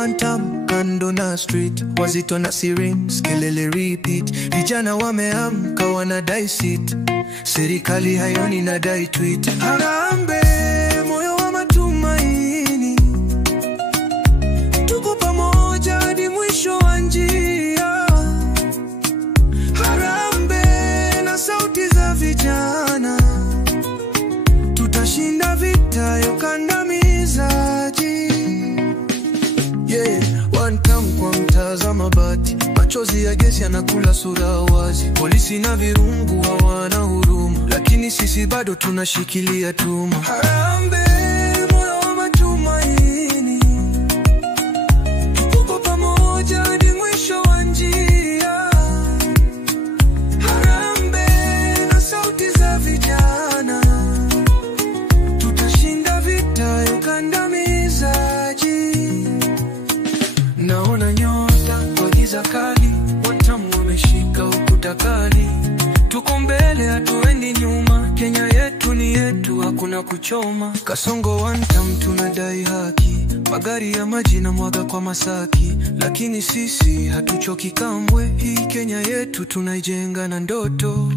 one time kando na street, wazito na sirens, kelele repeat. Vijana wameamka wanadai sit, serikali hayoni nadai tweet. Harambe moyo wa matumaini, tuko pamoja hadi mwisho wa njia. Harambe na sauti za vijana, tutashinda vita ya ukandamizaji. Yeah, one time kwa mtazama bati, machozi ya gesi yanakula sura wazi. Polisi na virungu hawana huruma, lakini sisi bado tunashikilia tuma. Harambe moyo wa matumaini, tuko pamoja hadi mwisho wa njia. Harambe na sauti za vijana, tutashinda vita ya ukandamizaji. Naona nyota kwa giza kali, watamu wameshika ukuta kali. Tuko mbele hatuendi nyuma, Kenya yetu ni yetu, hakuna kuchoma. Kasongo one time tunadai haki, magari ya maji na mwaga kwa Masaki. Lakini sisi hatuchoki kamwe, hii Kenya yetu tunaijenga na ndoto.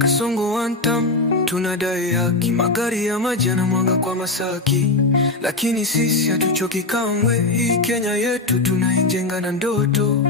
Kasongo one time tunadai haki, magari ya maji na mwaga kwa Masaki. Lakini sisi hatuchoki kamwe, hii Kenya yetu tunaijenga na ndoto.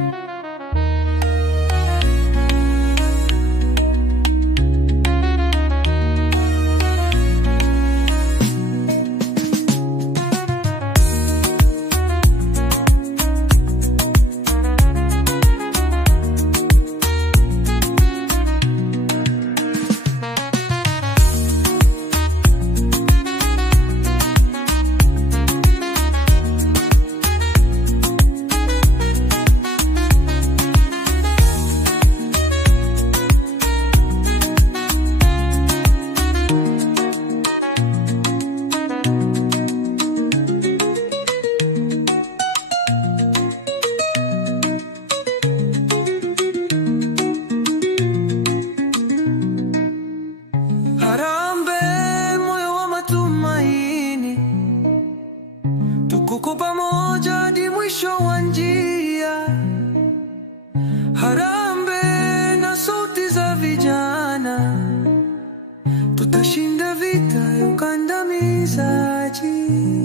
Harambe moyo wa matumaini, tuko pamoja hadi mwisho wa njia. Harambe na sauti za vijana, tutashinda vita ya ukandamizaji.